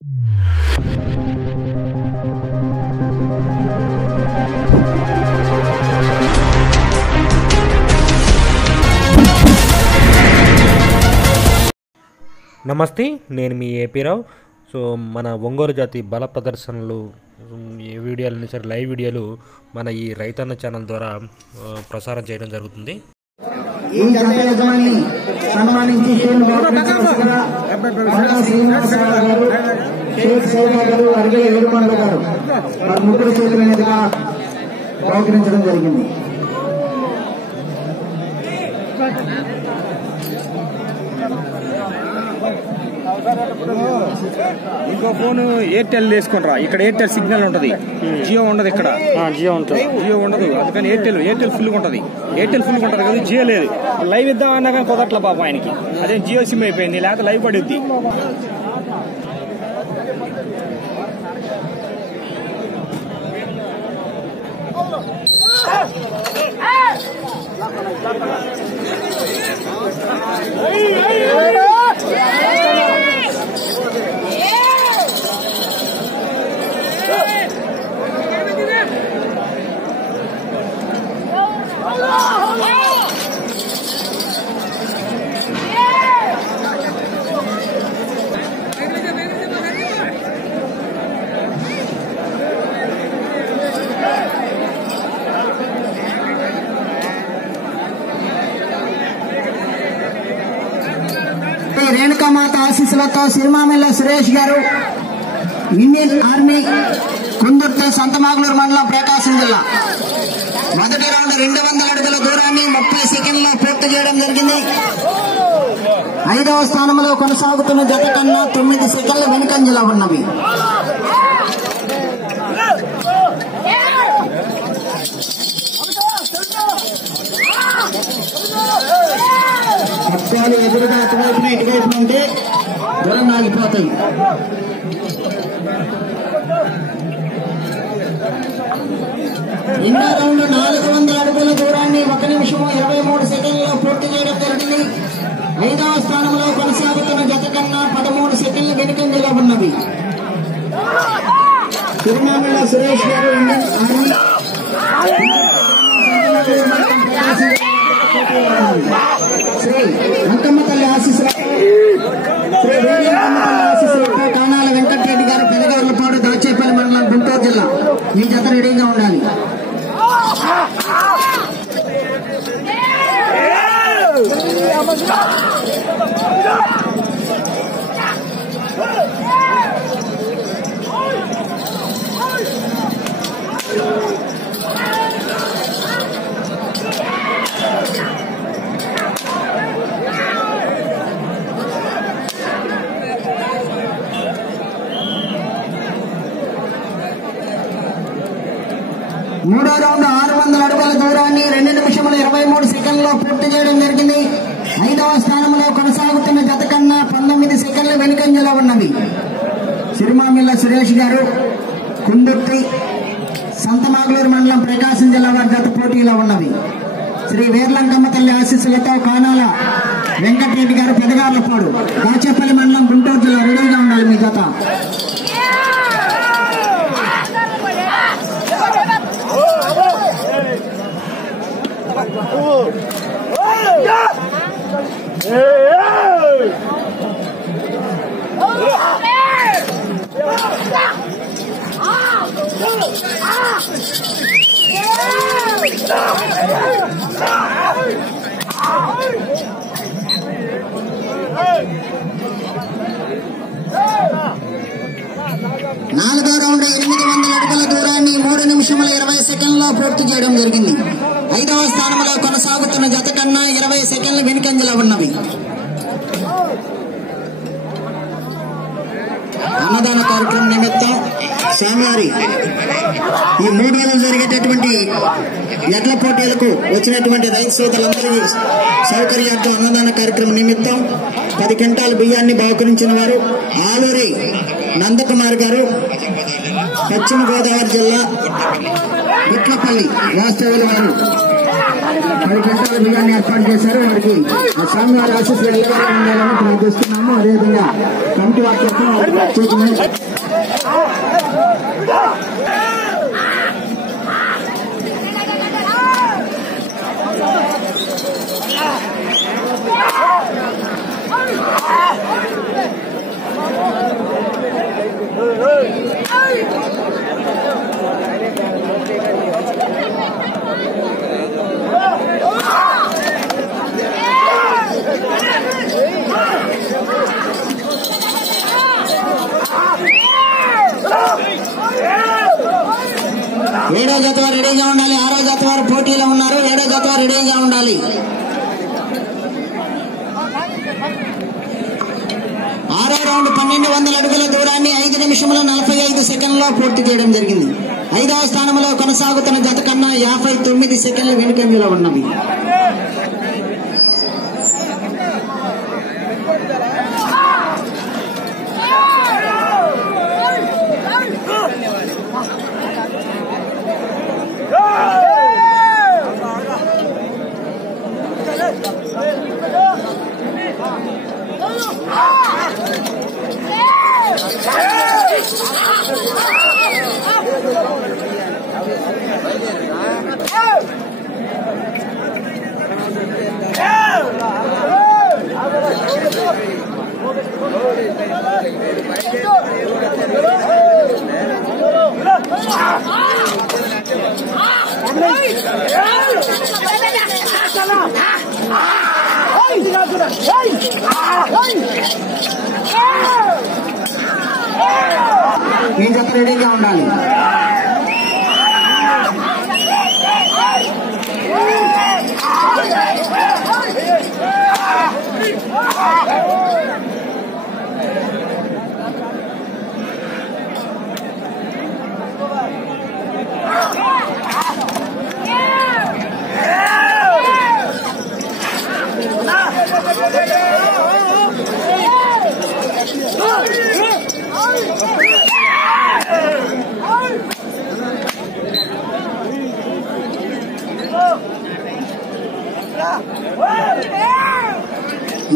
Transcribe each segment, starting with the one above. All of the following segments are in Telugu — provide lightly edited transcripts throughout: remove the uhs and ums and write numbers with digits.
నమస్తే, నేను మీ ఏపీ రావు. సో మన ఒంగోలు జాతి బల ప్రదర్శనలు వీడియోలని సరే లైవ్ వీడియోలు మన ఈ రైతన్న ఛానల్ ద్వారా ప్రసారం చేయడం జరుగుతుంది. ఈ జత యజమాని సన్మానించి శ్రీనివాసరావు గారు, షేక్ సైదా గారు, అరగే ఏడుకొండ గారు వారి ముగ్గురు చేతుల మీదుగా బహుకరించడం జరిగింది. ఇంకో ఫోన్ ఎయిర్టెల్ తీసుకుంటారా, ఇక్కడ ఎయిర్టెల్ సిగ్నల్ ఉంటది, జియో ఉండదు. ఇక్కడ జియో ఉండదు, అందుకని ఎయిర్టెల్ ఫుల్ ఉంటది. ఎయిర్టెల్ ఫుల్ ఉంటది కదా, జియో లేదు. లైవ్ ఇద్దాం అన్నా కానీ కుదరట్ల పాపం ఆయనకి. అదే జియో సిమ్ అయిపోయింది, లేకపోతే లైవ్ పడుద్ది. రేణుకామాత ఆశీస్సులతో సిరిమామిల్ల సురేష్ గారు, ఇండియన్ ఆర్మీ, కుందుర్తి, సంతమాగులూరు మండలం, ప్రకాశం జిల్లా. మొదటి రౌండ్ 200 అడుగుల దూరాన్ని 30 సెకండ్లో పూర్తి చేయడం జరిగింది. 5వ స్థానంలో కొనసాగుతున్న జత కన్నా 9 సెకండ్ల వెనుకంజలో ఉన్నవి. పక్షాలు ఎదురుగా అటువైపున ఇటువైపున ఉంటే దూరం ఆగిపోతాయి. రెండో రౌండ్ 400 అడుగుల దూరాన్ని 1 నిమిషం 23 సెకండ్లలో పూర్తి చేయడం జరిగింది. 5వ స్థానంలో కొనసాగుతున్న జత కన్నా 13 సెకండ్లు వెనుకంజలో ఉన్నవి. తిరుమల సురేష్ గారు, ఇండియన్ ఆర్మీ, శ్రీ అంకమ్మ తల్లి ఆశీస్సులతో, శ్రీ ఆశీస్సులతో కానాల వెంకటరెడ్డి గారు, పెదగౌర్లపాడు, దాచేపల్లి మండలం, గుంటూరు జిల్లా. మీ జత రెడీగా ఉండాలి. మూడో రౌండ్ 600 అడుగుల దూరాన్ని 2 నిమిషముల 23 సెకండ్లో పూర్తి చేయడం జరిగింది. 5వ స్థానంలో కొనసాగుతున్న జత కన్నా 19 సెకండ్ల వెనుకంజలో ఉన్నవి. సిరిమామిల్ల సురేష్ గారు, కుందుర్తి, సంతమాగులూరు మండలం, ప్రకాశం జిల్లా వారి జత పోటీలో ఉన్నవి. శ్రీ వీర్లంకమ్మ తల్లి ఆశీస్సులతో కానాల వెంకటరెడ్డి గారు, పెదగార్లపాడు, దాచేపల్లి మండలం, గుంటూరు జిల్లా. రెడీగా ఉండాలి మీ జత. నాలుగో రౌండ్ 800 అడుగుల దూరాన్ని 3 నిమిషముల 20 సెకండ్లో పూర్తి చేయడం జరిగింది. 5వ స్థానంలో కొనసాగుతున్న జత కన్నా 20 సెకండ్లు వెనుకంజలో ఉన్నవి. అన్నదాన కార్యక్రమం నిమిత్తం స్వామివారి ఈ 3 రోజులు జరిగేటటువంటి ఎడ్ల పోటీలకు వచ్చినటువంటి రైతు సోదరులందరి సౌకర్యార్థం అన్నదాన కార్యక్రమం నిమిత్తం 10 క్వింటాల బియ్యాన్ని బహుకరించిన వారు ఆలూరి నందకుమార్ గారు, పశ్చిమ గోదావరి జిల్లా, ఇట్లపల్లి వాస్తవుల వారు 10 క్వింటాల బియ్యాన్ని ఏర్పాటు చేశారు. వారికి స్వామివారి ఆశీస్సులు ఎల్లవేళ ఉండాలని ప్రార్థిస్తున్నాము. అదేవిధంగా కమిటీ వారి తరఫున ప్రత్యేకమైన ఏడో జత వారు రెడీగా ఉండాలి. 6వ జత వారు పోటీలో ఉన్నారు. 7వ జత వారు రెడీగా ఉండాలి. 6వ రౌండ్ 1200 అడుగుల దూరాన్ని 5 నిమిషముల 45 సెకండ్లో పూర్తి చేయడం జరిగింది. 5వ స్థానంలో కొనసాగుతున్న జత కన్నా 59 సెకండ్ల వెనుకంజలో ఉన్నవి. మీ జత రెడీగా ఉండాలి.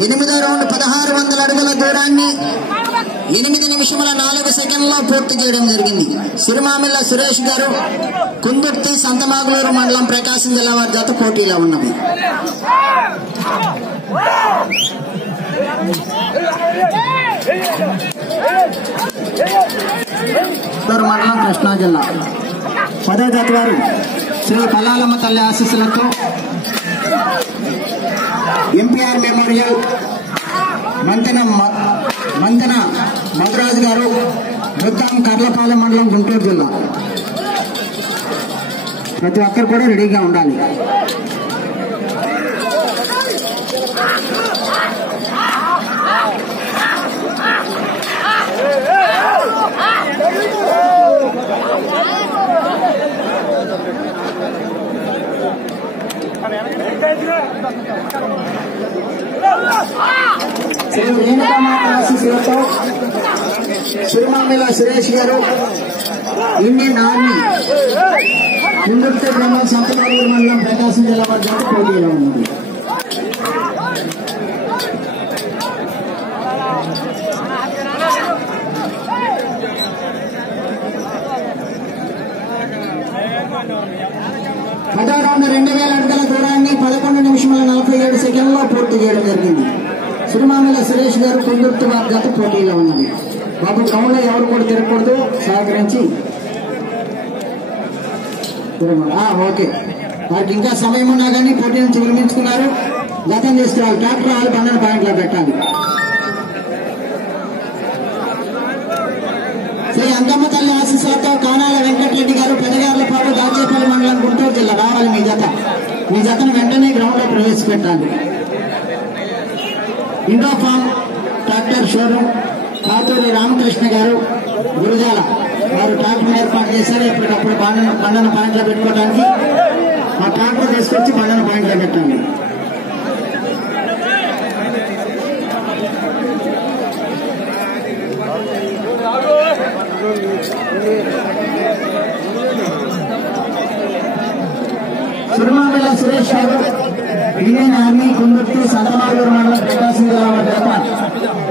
ఎనిమిదో రౌండ్ 1600 అడుగుల దూరాన్ని 8 నిమిషముల 4 సెకండ్లో పూర్తి చేయడం జరిగింది. సిరిమామిళ్ళ సురేష్ గారు, కుందుర్తి, సంతమాగులూరు మండలం, ప్రకాశం జిల్లా వారి జత పోటీలో ఉన్నవి. మండలం, కృష్ణా జిల్లా. 10వ జత వారు శ్రీ పల్లాలమ్మ తల్లి ఆశీస్సులతో ఎంపీఆర్ మెమోరియల్ మంతెన మధురాజు గారు, బుద్దాం, కర్లపాలెం మండలం, గుంటూరు జిల్లా. ప్రతి ఒక్కరు కూడా రెడీగా ఉండాలి. శ్రీ రేణుకామాత ఆశీస్సులతో సిరిమామిళ్ళ సురేష్ గారు, ఇండియన్ ఆర్మీ, కుందుర్తి గ్రామం, సంతమాగులూరు మండలం, ప్రకాశం జిల్లా వారి జత పోటీలో ఉన్నది. పదో రౌండ్ 2000 అడుగుల దూరాన్ని 11 నిమిషముల 47 సెకండ్లో పూర్తి చేయడం జరిగింది. సిరిమామిళ్ళ సురేష్ గారు, కుందుర్తి వారి జత పోటీలో ఉన్నది. బాబు టౌన్లో ఎవరు కూడా తిరగకూడదు, సహకరించి ఓకే. వారికి ఇంకా సమయం ఉన్నా కానీ పోటీ నుంచి విరమించుకున్నారు. గతం తీసుకురావాలి. ట్రాక్టర్ వాళ్ళు 12 పాయింట్లో పెట్టాలి. శ్రీ అంకమ్మ తల్లి ఆశీస్సులతో కానాల వెంకటరెడ్డి గారు, పెదగార్లపాడు, దాచేపల్లి మండలం, గుంటూరు జిల్లా రావాలి. మీ జతను వెంటనే గ్రౌండ్ లో ప్రవేశపెట్టాలి. Indo farm tractor showroom, Katuri Ramakrishna గారు, గురుజాల వారు ట్రాక్టర్ ఏర్పాటు చేశారు. ఎప్పటికప్పుడు బండన పాయింట్లో పెట్టుకోవడానికి ఆ ట్రాక్టర్ తీసుకొచ్చి బండన పాయింట్లో పెట్టాలి. సిరిమామిళ్ళ సురేష్ గారు, ఇండియన్ ఆర్మీ కుందుర్తి సంతమాలూరు మండలం ప్రకాశం జిల్లా జత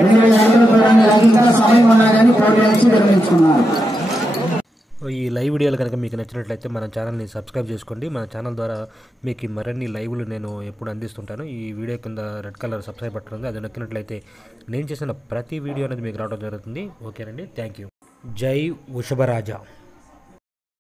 2000 అడుగుల దూరాన్ని లాగిందా సమయం ఉన్నా కానీ పోటీ నుంచి విరమించుకున్నారు. ఈ లైవ్ వీడియోలు కనుక మీకు నచ్చినట్లయితే మన ఛానల్ని సబ్స్క్రైబ్ చేసుకోండి. మన ఛానల్ ద్వారా మీకు మరిన్ని లైవ్లు నేను ఎప్పుడు అందిస్తుంటాను. ఈ వీడియో కింద రెడ్ కలర్ సబ్స్క్రైబ్ బటన్ ఉంది, అది నొక్కినట్లయితే నేను చేసిన ప్రతి వీడియో అనేది మీకు రావడం జరుగుతుంది. ఓకేనండి, థ్యాంక్ యూ. జై వృషభరాజ.